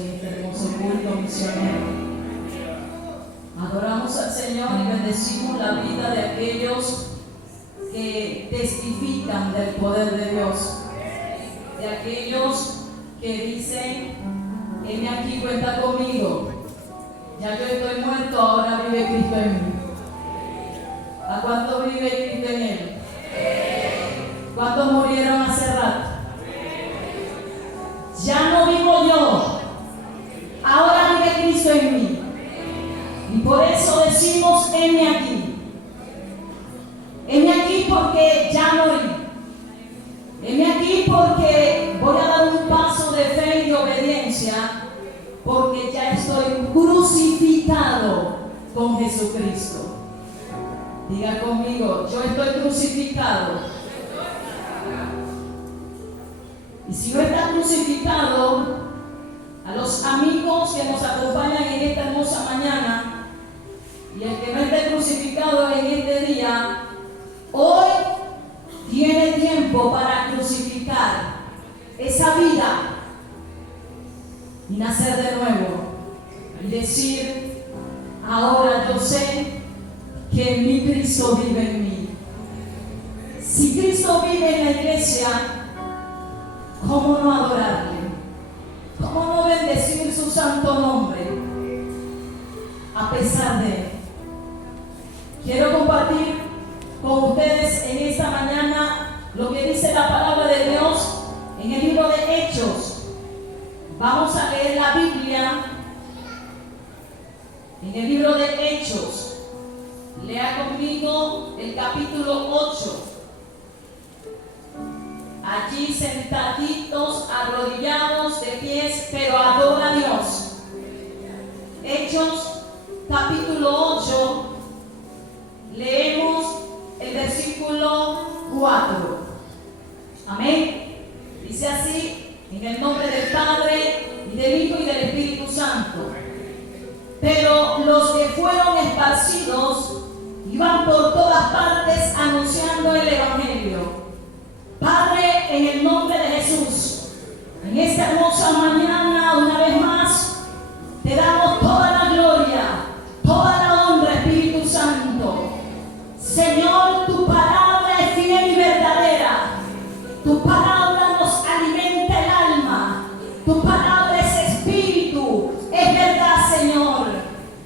en este hermoso culto misionero. Adoramos al Señor y bendecimos la vida de aquellos que testifican del poder de Dios, de aquellos que dicen: heme aquí, cuenta conmigo, ya yo estoy muerto, ahora vive Cristo en mí. ¿A cuánto vive Cristo en él? ¿Cuántos murieron hace rato? Ya no vivo yo, ahora vive Cristo en mí. Y por eso decimos: heme aquí. Heme aquí porque ya morí. Heme aquí porque voy a dar un paso de fe y de obediencia, porque ya estoy crucificado con Jesucristo. Diga conmigo: yo estoy crucificado. Y si no está crucificado, a los amigos que nos acompañan en esta hermosa mañana, y el que no esté crucificado en este día, hoy tiene tiempo para crucificar esa vida y nacer de nuevo y decir: ahora yo sé que mi Cristo vive en mí. Si Cristo vive en la iglesia, ¿cómo no adorarle? ¿Cómo no bendecir su santo nombre a pesar de él? Quiero compartir con ustedes en esta mañana lo que dice la palabra de Dios en el libro de Hechos. Vamos a leer la Biblia en el libro de Hechos. Lea conmigo el capítulo 8. Allí sentaditos, arrodillados, de pies, pero adora a Dios. Hechos capítulo 8. Leemos el versículo 4. Amén. Dice así: en el nombre del Padre, y del Hijo, y del Espíritu Santo. Pero los que fueron esparcidos iban por todas partes anunciando el Evangelio. Padre, en el nombre de Jesús, en esta hermosa mañana, una vez más, te damos toda la gloria, toda la honra, Espíritu Santo. Señor, tu palabra es fiel y verdadera. Tu palabra nos alimenta el alma. Tu palabra es espíritu, es verdad, Señor.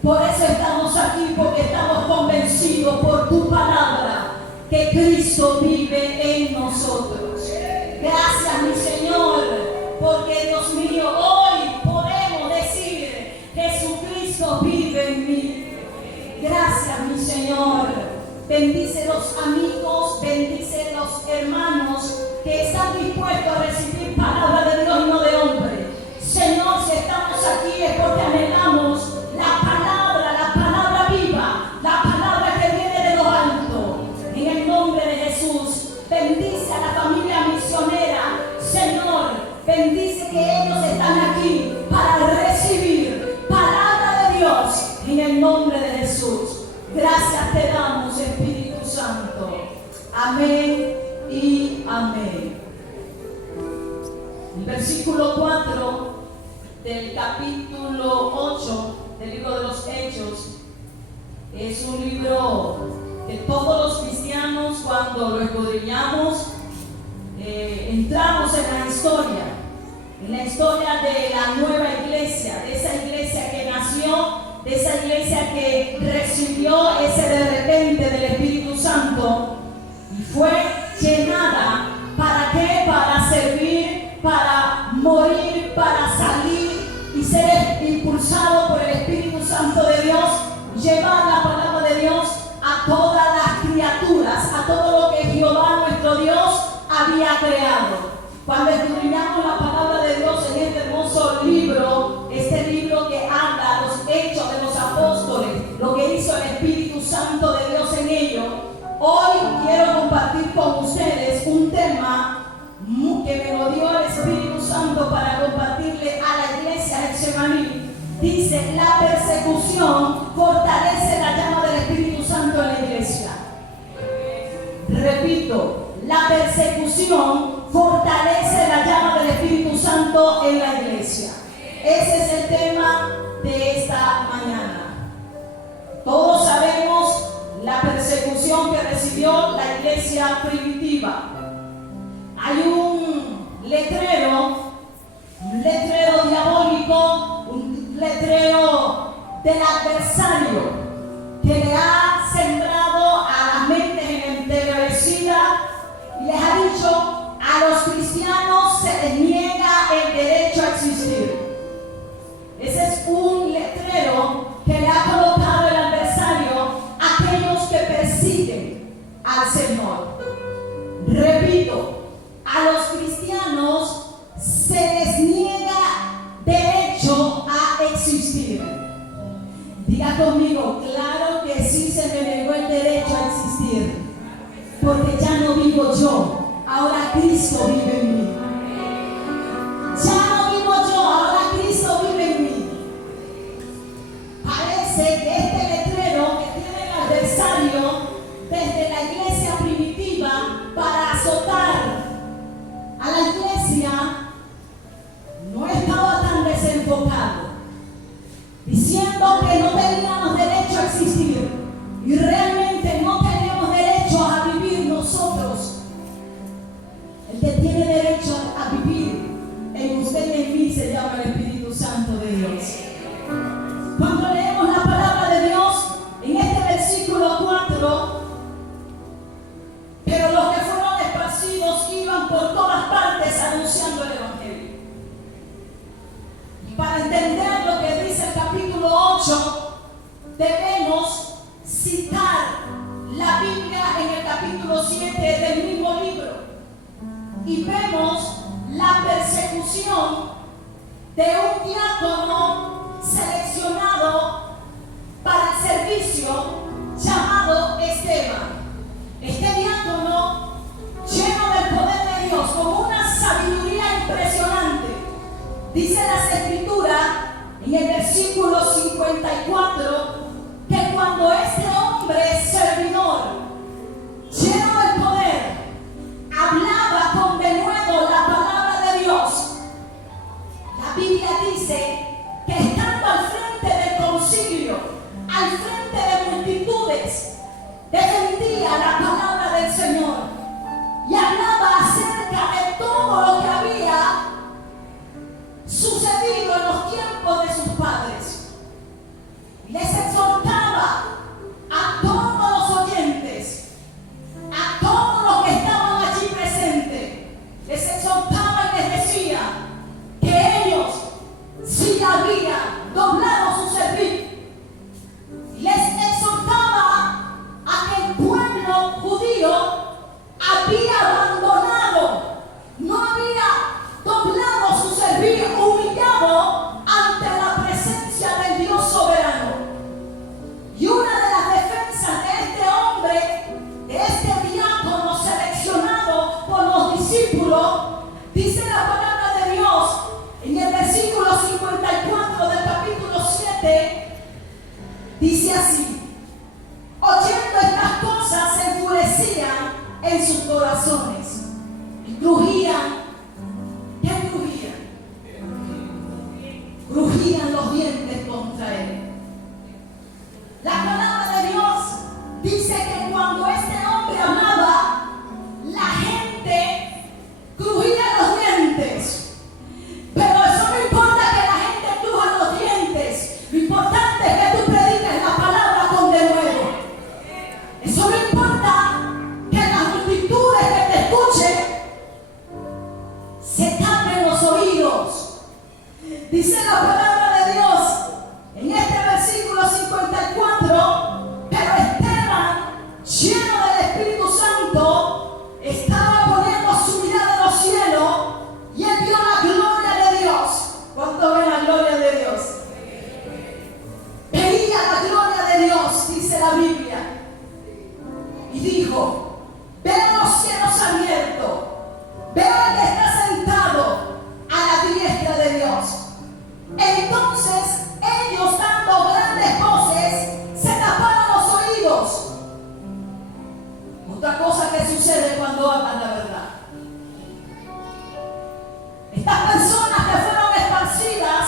Por eso estamos aquí, porque estamos convencidos por tu palabra que Cristo vive en nosotros. Gracias, mi Señor, porque, Dios mío, hoy podemos decir: Jesucristo vive en mí. Gracias, mi Señor. Bendice los amigos, bendice los hermanos que están dispuestos a recibir palabra de Dios y no de hombre. Señor, si estamos aquí es porque anhelamos la palabra viva, la palabra que viene de lo alto. En el nombre de Jesús, bendice a la familia misionera. Señor, bendice que ellos están aquí para recibir palabra de Dios. En el nombre de Jesús, gracias te damos, Espíritu Santo. Amén y amén. El versículo 4 del capítulo 8 del libro de los Hechos es un libro que todos los cristianos, cuando lo escudriñamos, entramos en la historia de la nueva iglesia, de esa iglesia que nació, de esa iglesia que recibió ese de repente del Espíritu Santo y fue llenada. ¿Para qué? Para servir, para morir, para salir y ser impulsado por el Espíritu Santo de Dios, llevar la palabra de Dios a todas las criaturas, a todo lo que Jehová nuestro Dios había creado. Cuando escudriñamos la palabra de Dios en este hermoso libro, este libro que habla los hechos de los apóstoles, lo que hizo el Espíritu Santo de Dios en ellos, hoy quiero compartir con ustedes un tema que me lo dio el Espíritu Santo para compartirle a la iglesia de Getsemaní. Dice: la persecución fortalece la llama del Espíritu Santo en la iglesia. Repito, la persecución fortalece la llama del Espíritu Santo en la iglesia. Ese es el tema de esta mañana. Todos sabemos la persecución que recibió la iglesia primitiva. Hay un letrero diabólico, un letrero del adversario que le ha sembrado a las mentes entenebrecidas y les ha dicho: a los cristianos se les niega el derecho a existir. Ese es un letrero que le ha colocado el adversario a aquellos que persiguen al Señor. Repito, a los cristianos se les niega derecho a existir. Diga conmigo: claro que sí se me negó el derecho a existir, porque ya no vivo yo, ahora Cristo vive en mí. Ya no vivo yo, ahora Cristo vive en mí. Parece que este letrero que tiene el adversario desde la iglesia primitiva para azotar a la iglesia no estaba tan desenfocado, diciendo que no teníamos derecho a existir y realmente no tenemos derecho a vivir nosotros. El que tiene derecho a vivir en usted y en mí se llama el Espíritu Santo de Dios. Cuando leemos la palabra de Dios en este versículo 4, pero los que fueron esparcidos iban por todas partes anunciando el Evangelio. Y para entender lo que dice el capítulo 8, debemos citar la Biblia en el capítulo 7 del mismo libro. Y vemos la persecución de un diácono seleccionado para el servicio llamado Esteban. Este diácono, lleno del poder de Dios, con una sabiduría impresionante, dice las Escrituras en el versículo 54 que cuando este hombre servidor, lleno del poder, hablaba con denuedo la palabra de Dios, la Biblia dice que estando al frente del concilio, al frente de multitudes, defendía la palabra del Señor y hablaba acerca de todo lo que había sucedido en los tiempos de sus padres. Les exhortaba a todos los oyentes, a todos los que estaban allí presentes, les exhortaba y les decía que ellos sí habían doblado su servicio. Les exhortaba a que el pueblo judío había abandonado, no había doblado su servicio, humillado ante la presencia del Dios soberano. Y una de las defensas de este hombre, de este diácono seleccionado por los discípulos, dice la palabra de Dios en el versículo 54 del capítulo 7, dice así: oyendo estas cosas se enfurecían en sus corazones y crujían. ¿Qué crujían? Crujían los dientes contra él. La palabra de Dios dice que cuando este hombre hablaba, la gente crujía los dientes. Pero eso no importa que la gente cruja los dientes. Lo importante es que tú prediques la palabra con denuedo. Eso no importa que las multitudes que te escuchen se tapen los oídos. Dice la palabra de Dios en este versículo 54, pero Esteban, lleno del Espíritu Santo, estaba poniendo su mirada en los cielos y él vio la gloria de Dios. ¿Cuánto ven la gloria de Dios? Veía la gloria de Dios, dice la Biblia, y dijo: veo los cielos abiertos, veo al que está sentado a la diestra de Dios. Entonces ellos, dando grandes voces, se taparon los oídos. Otra cosa que sucede cuando hablan la verdad. Estas personas que fueron esparcidas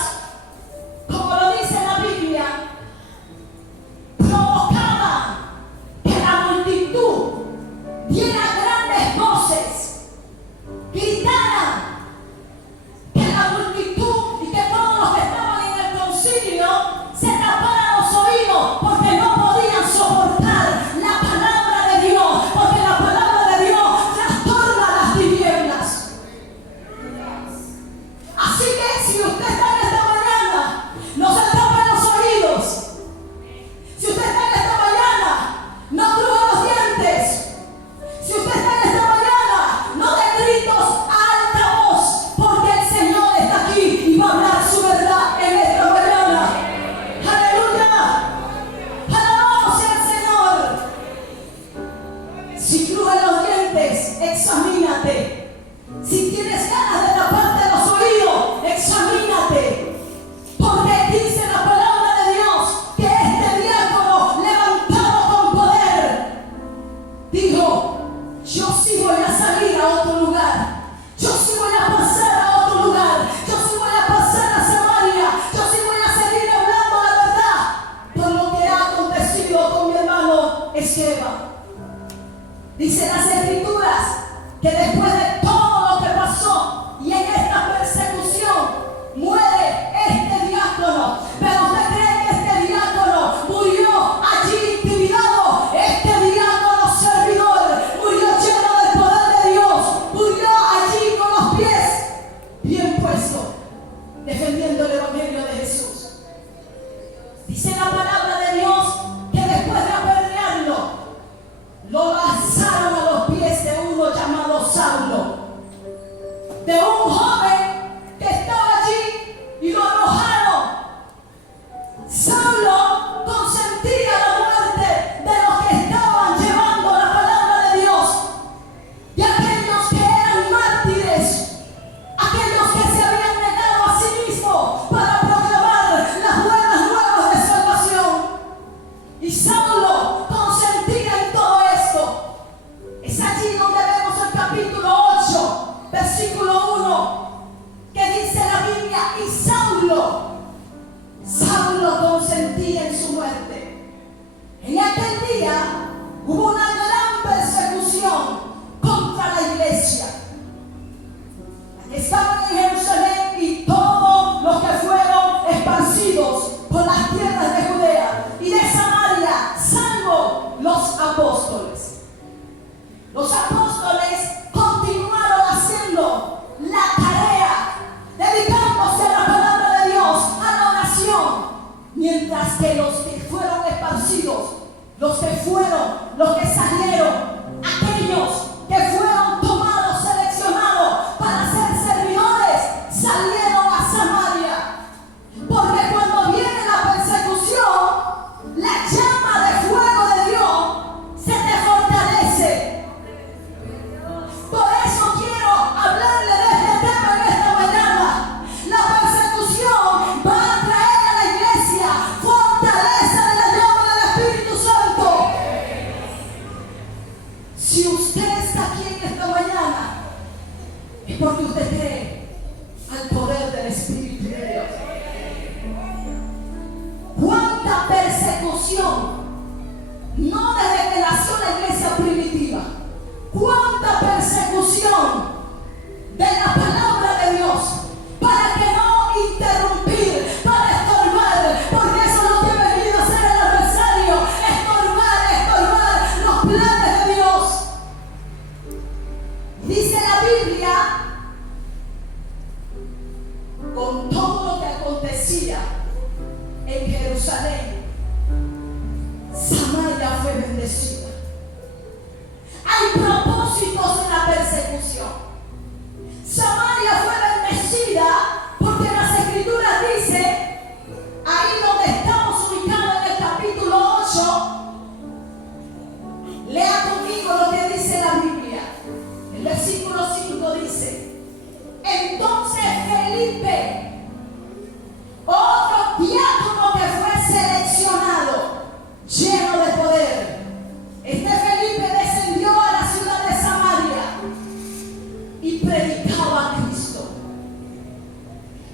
Dice la palabra de Dios que después de apedrearlo, lo lanzaron a los pies de uno llamado Saulo, de un joven que estaba allí, y lo arrojaron. Saulo consentía la muerte de los que estaban llevando la palabra de Dios, de aquellos que eran mártires, aquellos que se habían negado a sí mismos para proclamar las buenas nuevas de salvación. Y Saulo consentía en todo esto. Es allí donde vemos el capítulo 8, versículo 1, que dice la Biblia: y Saulo consentía en su muerte. En aquel día hubo una gran persecución contra la iglesia. Estaban en Jerusalén y todos los que fueron esparcidos por las tierras de Judea y de Samaria, salvo los apóstoles. Los apóstoles continuaron haciendo la tarea, dedicándose a la palabra de Dios, a la oración, mientras que los que fueron esparcidos, los que salieron, aquellos que fueron tomados, seleccionados para ser servidores, salieron a Samaria. Porque cuando viene la persecución, la llama de fuego de Dios se te fortalece. Por eso quiero hablarle de este tema en esta mañana. La persecución va a traer a la iglesia fortaleza de la llama del Espíritu Santo. Si usted está aquí en esta mañana, es porque usted cree al poder del Espíritu de Dios. ¿Cuánta persecución? No desde que nació la iglesia primitiva. ¿Cuánta persecución de la palabra de Dios para que no interrumpir, para estorbar? Porque eso es lo que ha venido a hacer el adversario: estorbar los planes de Dios. Dice la Biblia, con todo lo que acontecía en Jerusalén, Samaria fue bendecida. Hay propósitos en la persecución. Samaria fue bendecida porque las Escrituras dicen, ahí donde estamos ubicados en el capítulo 8, lea conmigo lo que dice la Biblia. El versículo 5 dice: entonces Felipe, otro diácono que fue seleccionado, lleno de poder, este Felipe descendió a la ciudad de Samaria y predicaba a Cristo.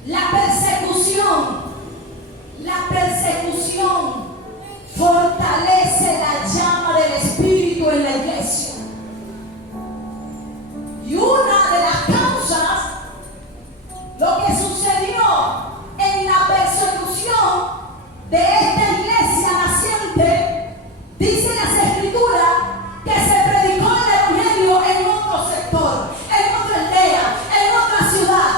La persecución fortalece la llama del Espíritu en la iglesia. Y una de las causas, lo que sucedió en la persecución de esta iglesia naciente, dice las Escrituras que se predicó el evangelio en otro sector, en otra aldea, en otra ciudad.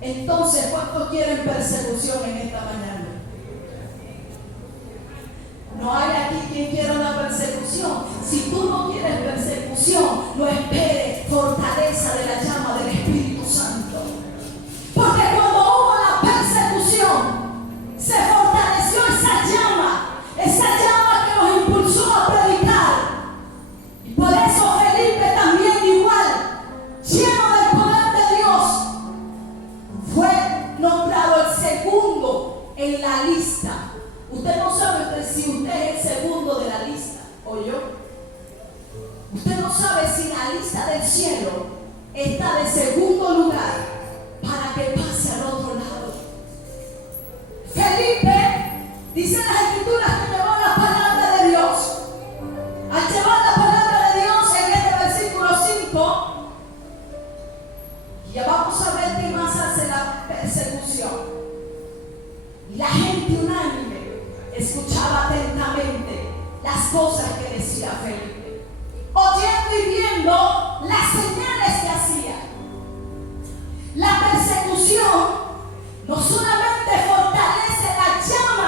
Entonces, ¿cuántos quieren persecución en esta mañana? No hay aquí quien quiera una persecución. Si tú no quieres persecución, no esperes fortaleza de la llama del Espíritu Santo. Porque cuando hubo la persecución, se fortaleció esa llama que nos impulsó a predicar. Y por eso Felipe también, igual, lleno del poder de Dios, fue nombrado el segundo en la lista. Usted no sabe si usted es el segundo de la lista o yo. Usted no sabe si la lista del cielo está de segundo lugar para que pase al otro lado. Felipe, dice las Escrituras, que llevó la palabra de Dios. Al llevar la palabra de Dios en este versículo 5, ya vamos a ver qué más hace la persecución. La gente unánime escuchaba atentamente las cosas que decía Felipe, oyendo y viendo las señales que hacía. La persecución no solamente fortalece la llama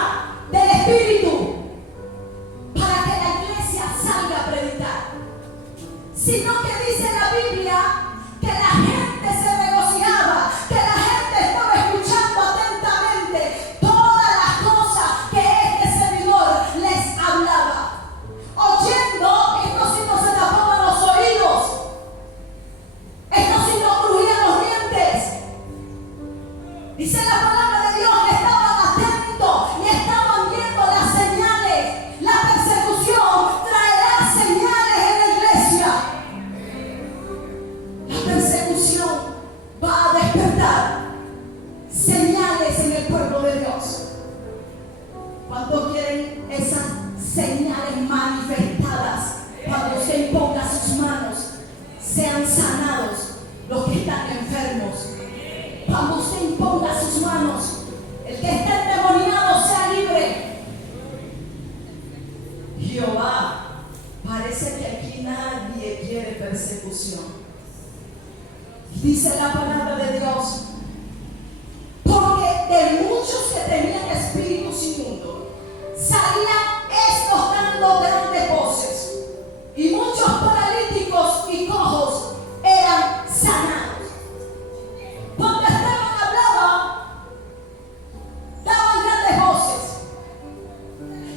Dice la palabra de Dios, porque de muchos que tenían espíritus inmundos salían estos dando grandes voces, y muchos paralíticos y cojos eran sanados. Cuando Esteban hablaba, daban grandes voces.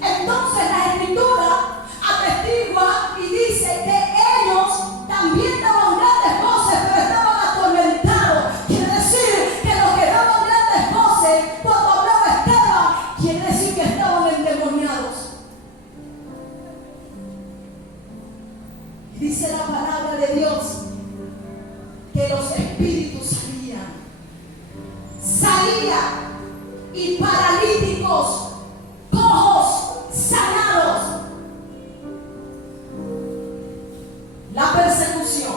Entonces la escritura atestigua y dice que ellos también daban grandes voces, pero estaban atormentados. Quiere decir que los que daban grandes voces, cuando hablaba Esteban, quiere decir que estaban endemoniados. Dice la palabra de Dios que los espíritus salían y paralíticos, cojos, sanados. La persecución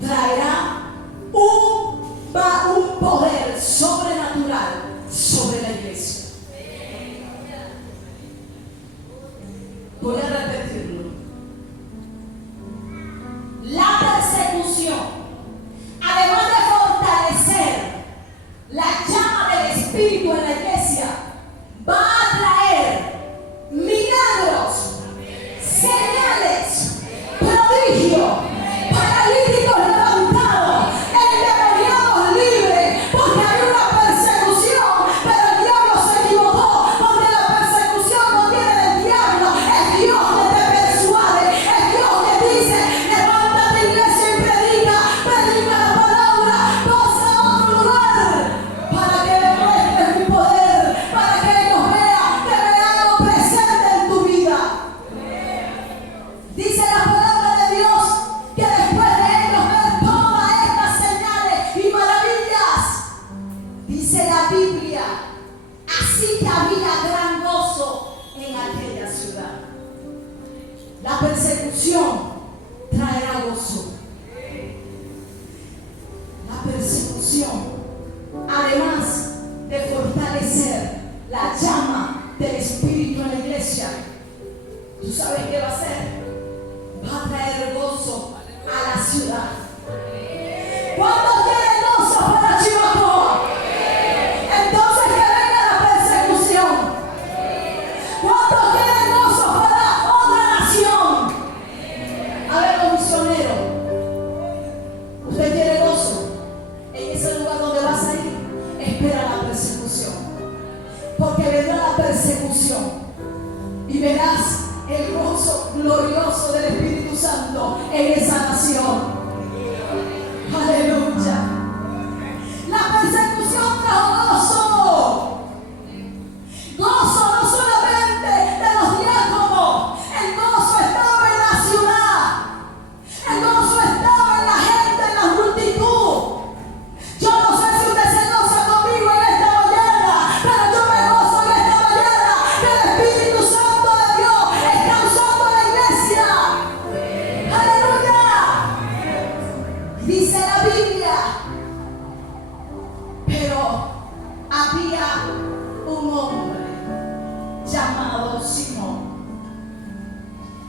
traerá un poder sobrenatural sobre la iglesia. Voy a repetirlo. La persecución, además de fortalecer la llama del Espíritu en la iglesia, va a traer milagros, señales, prodigios, paralíticos levantados, endemoniados libres, porque hay una persecución, pero el diablo se equivocó, porque la persecución no viene del diablo, es Dios que te persuade, es Dios que dice, levántate iglesia y predica la palabra, pasa a otro lugar, para que demuestres mi poder, para que ellos vean que me hago presente en tu vida. Dice la palabra de Dios que después de ellos ver todas estas señales y maravillas, dice la Biblia, así que había gran gozo en aquella ciudad. La persecución traerá gozo. La persecución, además de fortalecer la llama del Espíritu en la iglesia, ¿tú sabes qué va a hacer? Va a traer gozo a la ciudad. ¿Cuántos quieren gozo para Chihuahua? Entonces que venga la persecución. ¿Cuántos quieren gozo para otra nación? A ver, los misioneros, usted quiere gozo en ese lugar donde vas a ir. Espera la persecución, porque vendrá la persecución y verás el gozo glorioso del Espíritu Santo en esa nación. Aleluya. La persecución trajo gozo. Gozo no solamente de los diáconos, el gozo estaba en la ciudad, el gozo estaba en la gente, en la multitud. Yo no sé si usted se goza conmigo en esta mañana, pero yo me gozo en esta mañana que el Espíritu Santo de Dios está usando la iglesia. Aleluya. Dice la Biblia, pero había un hombre llamado Simón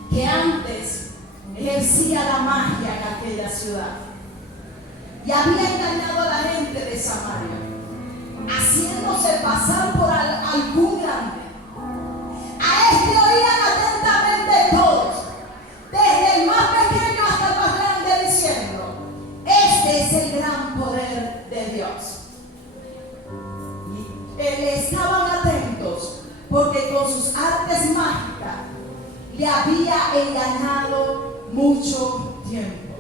que antes ejercía la magia en aquella ciudad y había engañado a la gente de Samaria, haciéndose pasar por algún grande. A este oían atentamente todos, desde el más pequeño hasta el más grande, diciendo: este es el gran poder de Dios. Y estaban atentos porque con sus artes mágicas le había engañado mucho tiempo.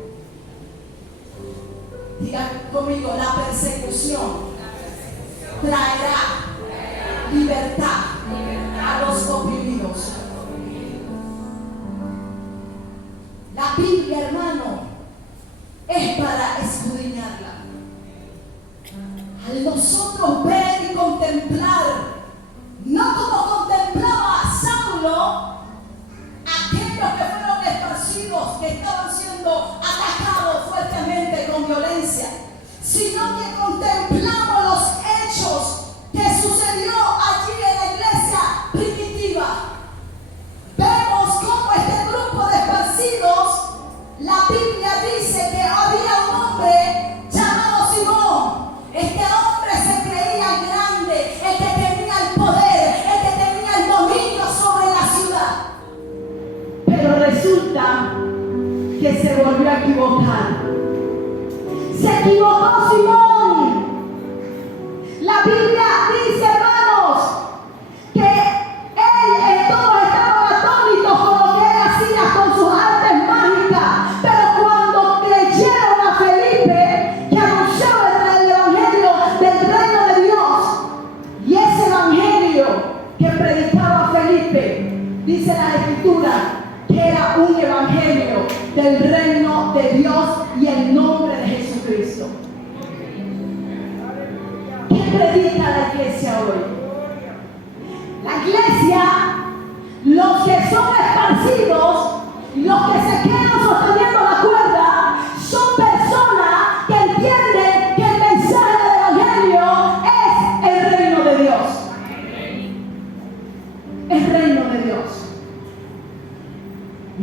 Digan conmigo, la persecución traerá libertad a los oprimidos. La Biblia, hermano, es para escudriñarla. Al nosotros ver y contemplar, no como contemplaba Saulo, aquellos que fueron esparcidos, que estaban siendo atacados fuertemente con violencia, sino que contemplamos los hechos que sucedió allí en la iglesia primitiva. Vemos cómo este grupo de esparcidos, la Biblia equivocar. Se equivocó Simón. La Biblia dice, hermanos, que él en todo estaba atónito con lo que él hacía con sus artes mágicas. Pero cuando creyeron a Felipe, que anunciaba el evangelio del reino de Dios, y ese evangelio que predicaba Felipe, dice la Escritura, que era un evangelio del reino de Dios y el nombre de Jesucristo. ¿Qué predica la iglesia hoy? La iglesia, los que son esparcidos, los que se quedan sosteniendo la cuerda, son personas que entienden que el mensaje del evangelio es el reino de Dios. El reino de Dios.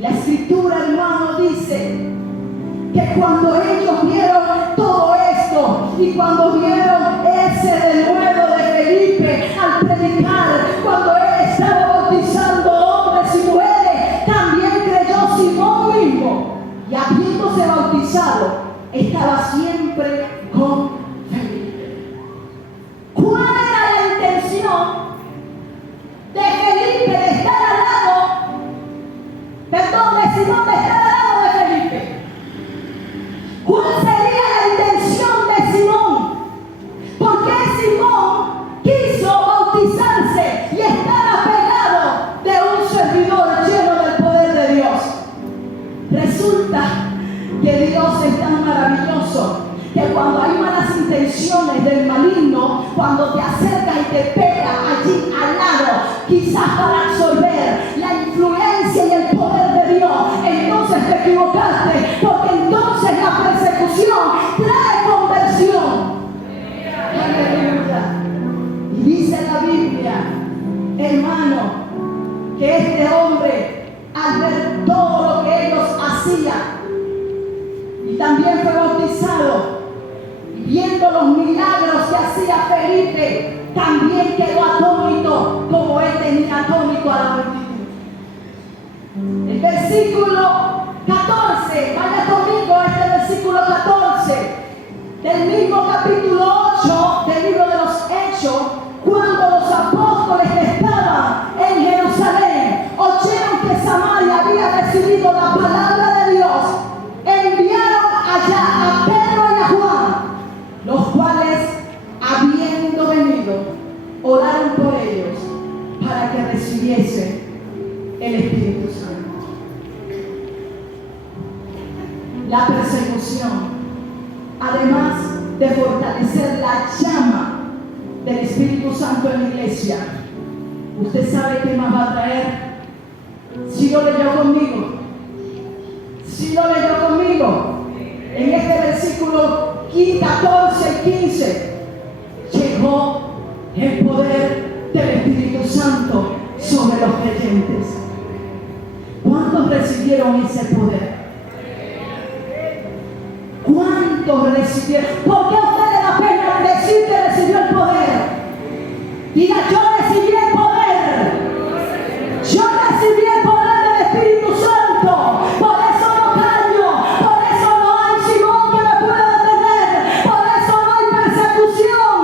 La Escritura, hermano, dice que cuando ellos vieron todo esto y cuando vieron ese denuedo de Felipe al predicar, cuando él estaba bautizando hombres y mujeres, también creyó Simón mismo, y habiéndose bautizado, estaba siempre con Felipe. ¿Cuál era la intención de Felipe de estar al lado? Perdón, de Simón de estar al lado de Felipe. ¿Cuál sería la intención de Simón? ¿Por qué Simón quiso bautizarse y estar apegado de un servidor lleno del poder de Dios? Resulta que Dios es tan maravilloso que cuando hay malas intenciones del maligno, cuando te acercas y te pega allí al lado, quizás para absorber la influencia y el poder de Dios, entonces te equivocaste, porque entonces la persecución trae conversión. Aleluya. Y dice la Biblia, hermano, que este hombre, al ver todo lo que ellos hacían, y también fue bautizado, y viendo los milagros que hacía Felipe, también quedó atónito, como él tenía atónito a la multitud. El versículo 14, vaya conmigo a este versículo 14 del mismo capítulo 8 del libro de los Hechos, cuando los apóstoles que estaban en Jerusalén oyeron que Samaria había recibido la palabra de Dios, enviaron allá a Pedro y a Juan, los cuales, habiendo venido, oraron por ellos para que recibiesen el Espíritu Santo. La persecución, además de fortalecer la llama del Espíritu Santo en la iglesia, ¿usted sabe qué más va a traer? Si lo leyó conmigo, si lo leyó conmigo, en este versículo 14 y 15, llegó el poder del Espíritu Santo sobre los creyentes. ¿Cuántos recibieron ese poder? ¿Cuántos recibieron? ¿Por qué a usted le da pena decir que recibió el poder? Diga, yo recibí el poder. Yo recibí el poder del Espíritu Santo. Por eso no callo. Por eso no hay Simón que me pueda detener. Por eso no hay persecución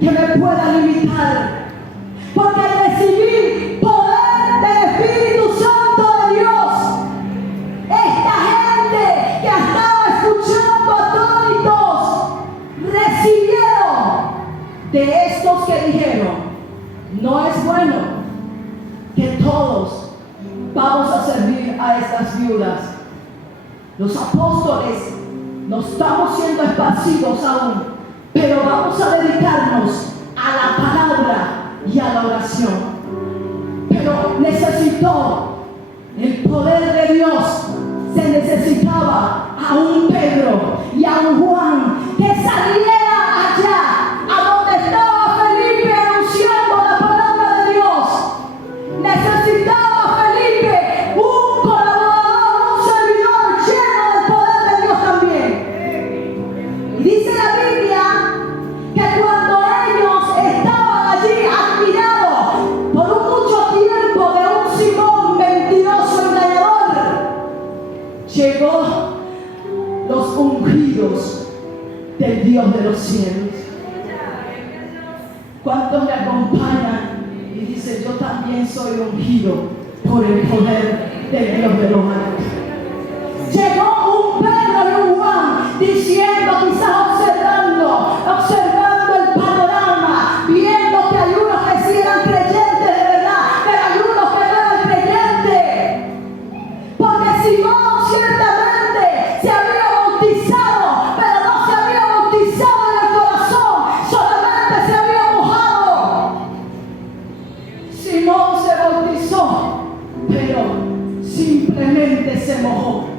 que me pueda limitar. Porque recibí poder del Espíritu Santo de Dios. Esta gente que estaba escuchando atónitos recibieron de estos que dijeron: no es bueno que todos vamos a servir a estas viudas. Los apóstoles no estamos siendo esparcidos aún, pero vamos a dedicarnos a la palabra y a la oración. Pero necesitó el poder de Dios. Se necesitaba a un Pedro y a un Juan que saliera allá a donde estaba Felipe anunciando la palabra de Dios. Necesitaba Felipe un colaborador, un servidor lleno del poder de Dios también. Y dice la Biblia que cuando ellos estaban allí admirados por mucho tiempo de un Simón mentiroso engañador, llegó ¿Cuántos me acompañan? Y dice, yo también soy ungido por el poder del Dios de los altos. Llegó un Pedro y un Juan diciendo, quizás observando el panorama, viendo que hay unos que sí eran creyentes de verdad, pero hay unos que no eran creyentes. Porque Simón ciertamente se había bautizado, pero no se había bautizado en el corazón, solamente se había mojado. Simón se bautizó, pero simplemente se mojó.